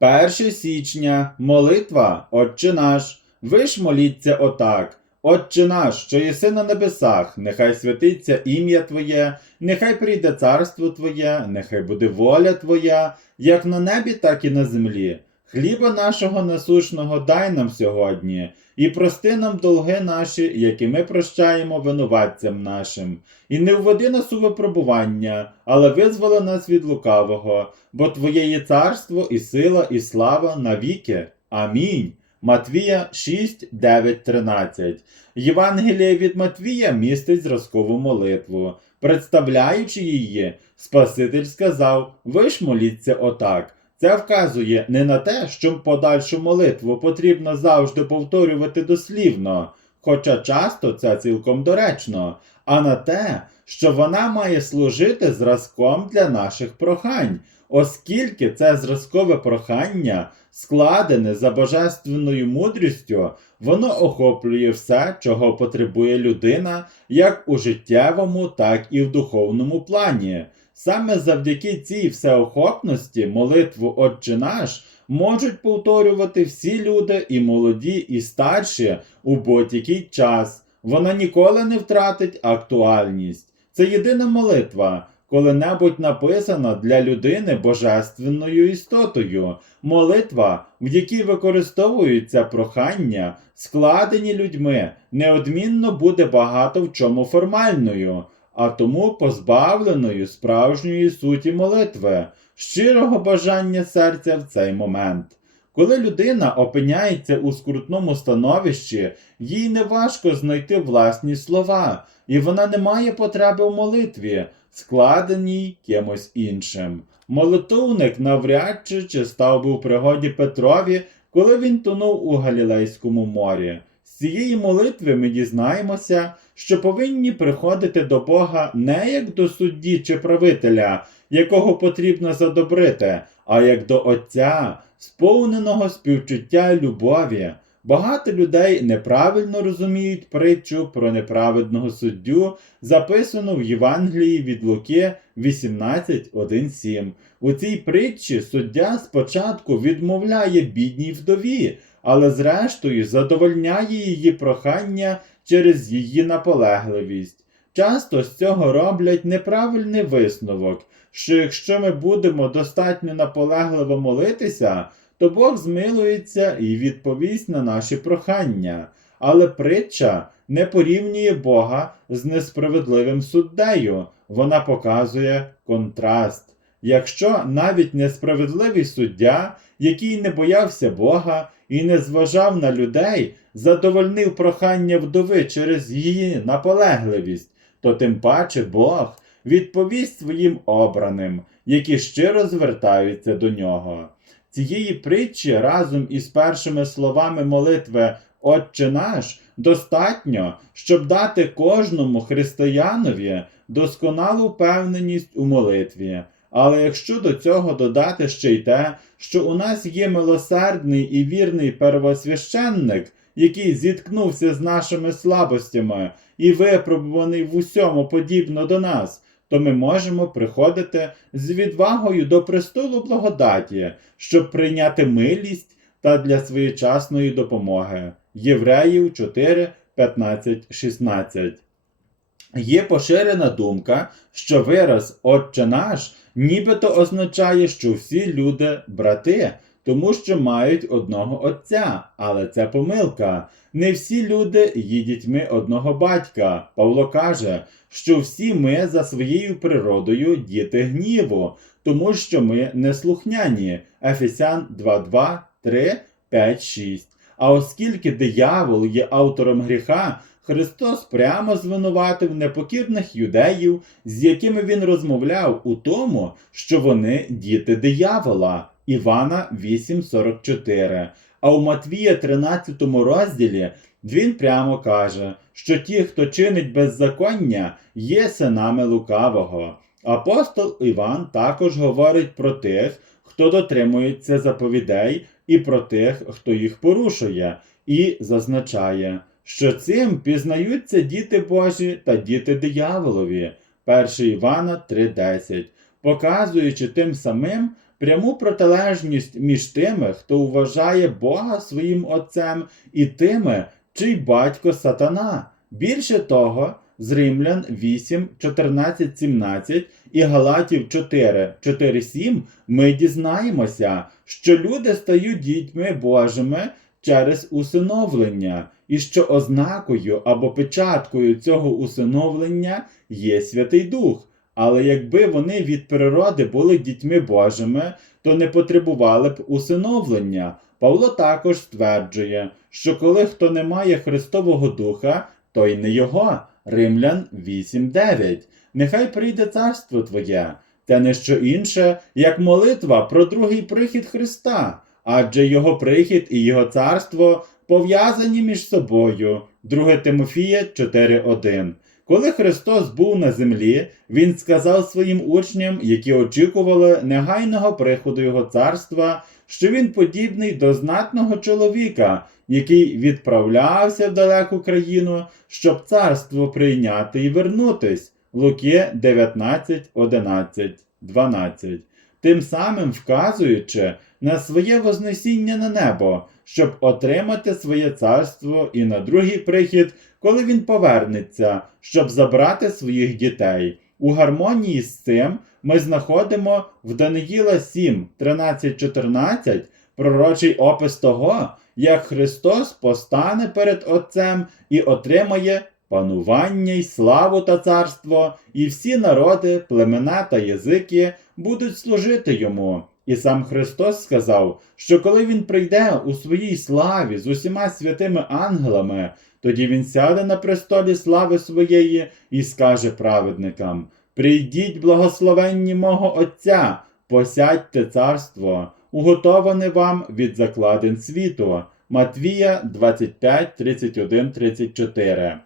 1 січня молитва Отче наш. Ви ж моліться отак. Отче наш, що єси на небесах, нехай святиться ім'я Твоє, нехай прийде царство Твоє, нехай буде воля Твоя, як на небі, так і на землі. Хліба нашого насушного дай нам сьогодні, і прости нам долги наші, які ми прощаємо винуватцям нашим. І не введи нас у випробування, але визволи нас від лукавого, бо Твоє є царство, і сила, і слава навіки. Амінь. Матвія 6, 9, 13. Євангеліє від Матвія містить зразкову молитву. Представляючи її, Спаситель сказав: Ви ж моліться отак. Це вказує не на те, що подальшу молитву потрібно завжди повторювати дослівно, хоча часто це цілком доречно, а на те, що вона має служити зразком для наших прохань, оскільки це зразкове прохання, складене за божественною мудрістю, воно охоплює все, чого потребує людина, як у життєвому, так і в духовному плані. Саме завдяки цій всеохопності молитву Отче наш можуть повторювати всі люди, і молоді, і старші у будь-який час. Вона ніколи не втратить актуальність. Це єдина молитва, коли-небудь написана для людини божественною істотою. Молитва, в якій використовуються прохання, складені людьми, неодмінно буде багато в чому формальною, а тому позбавленою справжньої суті молитви, щирого бажання серця в цей момент. Коли людина опиняється у скрутному становищі, їй не важко знайти власні слова, і вона не має потреби в молитві, складеній кимось іншим. Молитовник навряд чи, чи став би у пригоді Петрові, коли він тонув у Галілейському морі. З цієї молитви ми дізнаємося, що повинні приходити до Бога не як до судді чи правителя, якого потрібно задобрити, а як до Отця, сповненого співчуття й любові. Багато людей неправильно розуміють притчу про неправедного суддю, записану в Євангелії від Луки 18.1.7. У цій притчі суддя спочатку відмовляє бідній вдові, але зрештою задовольняє її прохання через її наполегливість. Часто з цього роблять неправильний висновок, що якщо ми будемо достатньо наполегливо молитися, то Бог змилується і відповість на наші прохання. Але притча не порівнює Бога з несправедливим суддею, вона показує контраст. Якщо навіть несправедливий суддя, який не боявся Бога і не зважав на людей, задовольнив прохання вдови через її наполегливість, то тим паче Бог відповість своїм обраним, які щиро звертаються до нього. Цієї притчі разом із першими словами молитви Отче наш достатньо, щоб дати кожному християнові досконалу впевненість у молитві. Але якщо до цього додати ще й те, що у нас є милосердний і вірний первосвященник, який зіткнувся з нашими слабостями і випробуваний в усьому подібно до нас, то ми можемо приходити з відвагою до престолу благодаті, щоб прийняти милість та для своєчасної допомоги. Євреїв 4, 15, 16. Є поширена думка, що вираз Отче наш нібито означає, що всі люди брати, тому що мають одного Отця, але це помилка. Не всі люди є дітьми одного батька. Павло каже, що всі ми за своєю природою діти гніву, тому що ми неслухняні. Ефесян 2.2, 3, 5, 6. А оскільки диявол є автором гріха, Христос прямо звинуватив непокірних юдеїв, з якими він розмовляв у тому, що вони діти диявола. Івана 8.44. А у Матвія 13 розділі він прямо каже, що ті, хто чинить беззаконня, є синами лукавого. Апостол Іван також говорить про тих, хто дотримується заповідей, і про тих, хто їх порушує, і зазначає, що цим пізнаються діти Божі та діти дияволові. 1 Івана 3:10, показуючи тим самим пряму протилежність між тими, хто вважає Бога своїм отцем, і тими, чий батько сатана. Більше того, з Римлян 8, 14, 17 і Галатів 4, 4, 7 ми дізнаємося, що люди стають дітьми Божими через усиновлення, і що ознакою або печаткою цього усиновлення є Святий Дух. Але якби вони від природи були дітьми Божими, то не потребували б усиновлення. Павло також стверджує, що коли хто не має Христового Духа, то й не його. Римлян 8.9. Нехай прийде царство Твоє. Це не що інше, як молитва про другий прихід Христа, адже Його прихід і Його царство пов'язані між собою. 2 Тимофія 4.1. Коли Христос був на землі, Він сказав своїм учням, які очікували негайного приходу Його царства, що він подібний до знатного чоловіка, який відправлявся в далеку країну, щоб царство прийняти і вернутись. Луки 19, 11, 12. Тим самим вказуючи на своє вознесіння на небо, щоб отримати своє царство і на другий прихід, коли він повернеться, щоб забрати своїх дітей. У гармонії з цим ми знаходимо в Даниїла 7, 13, 14 пророчий опис того, як Христос постане перед Отцем і отримає панування й славу та царство, і всі народи, племена та язики будуть служити йому. І сам Христос сказав, що коли Він прийде у своїй славі з усіма святими ангелами, тоді Він сяде на престолі слави своєї і скаже праведникам: Прийдіть, благословенні мого Отця, посядьте царство, уготоване вам від закладин світу. Матвія 25, 31, 34.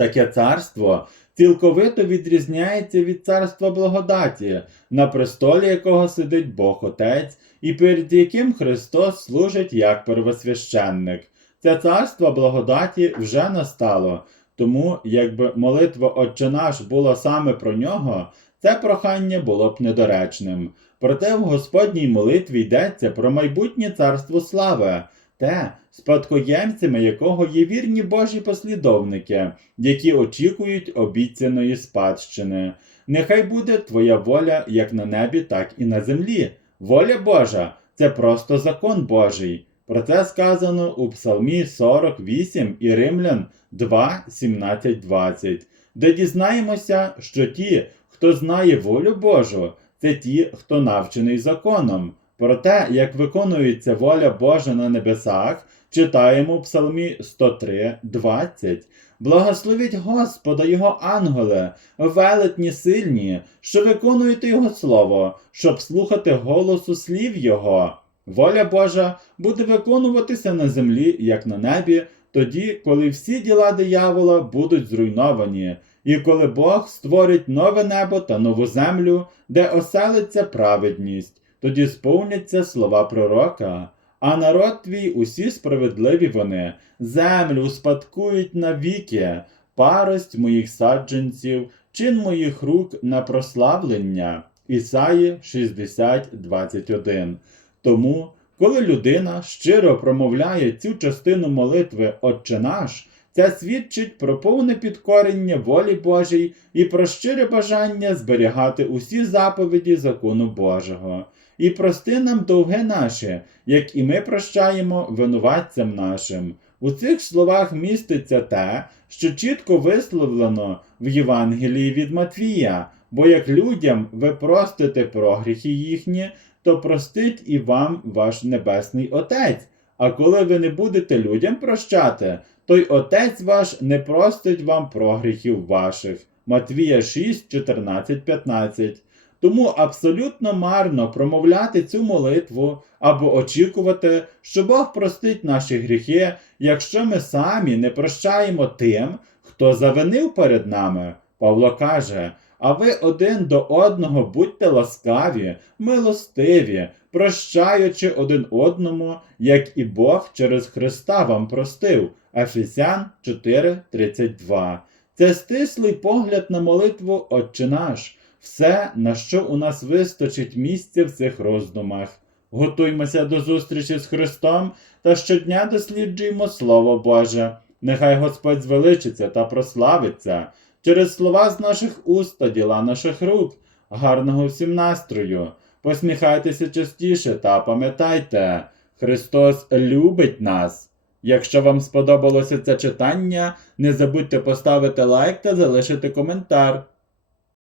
Таке царство цілковито відрізняється від царства благодаті, на престолі якого сидить Бог Отець, і перед яким Христос служить як первосвященник. Це царство благодаті вже настало, тому якби молитва Отче наш була саме про нього, це прохання було б недоречним. Проте в Господній молитві йдеться про майбутнє царство слави, те, спадкоємцями якого є вірні Божі послідовники, які очікують обіцяної спадщини. Нехай буде Твоя воля як на небі, так і на землі. Воля Божа це просто закон Божий. Про це сказано у Псалмі 48 і Римлян 2, 17, 20, де дізнаємося, що ті, хто знає волю Божу, це ті, хто навчений законом. Про те, як виконується воля Божа на небесах, читаємо в Псалмі 103, 20. Благословіть Господа Його ангеле, велетні сильні, що виконуєте Його слово, щоб слухати голосу слів Його. Воля Божа буде виконуватися на землі, як на небі, тоді, коли всі діла диявола будуть зруйновані, і коли Бог створить нове небо та нову землю, де оселиться праведність, тоді сповняться слова пророка. А народ твій усі справедливі вони, землю успадкують навіки, парость моїх саджанців, чин моїх рук на прославлення. Ісаї 60, 21. Тому, коли людина щиро промовляє цю частину молитви Отче наш, це свідчить про повне підкорення волі Божій і про щире бажання зберігати усі заповіді закону Божого. І прости нам довги наші, як і ми прощаємо винуватцям нашим. У цих словах міститься те, що чітко висловлено в Євангелії від Матвія, бо як людям ви простите прогріхи їхні, то простить і вам ваш Небесний Отець. А коли ви не будете людям прощати, то й Отець ваш не простить вам прогріхів ваших. Матвія 6, 14, 15. Тому абсолютно марно промовляти цю молитву або очікувати, що Бог простить наші гріхи, якщо ми самі не прощаємо тим, хто завинив перед нами. Павло каже: а ви один до одного будьте ласкаві, милостиві, прощаючи один одному, як і Бог через Христа вам простив. Ефесян 4:32. Це стислий погляд на молитву Отче наш. Все, на що у нас вистачить місця в цих роздумах. Готуймося до зустрічі з Христом та щодня досліджуємо Слово Боже. Нехай Господь звеличиться та прославиться через слова з наших уст та діла наших рук. Гарного всім настрою! Посміхайтеся частіше та пам'ятайте, Христос любить нас. Якщо вам сподобалося це читання, не забудьте поставити лайк та залишити коментар.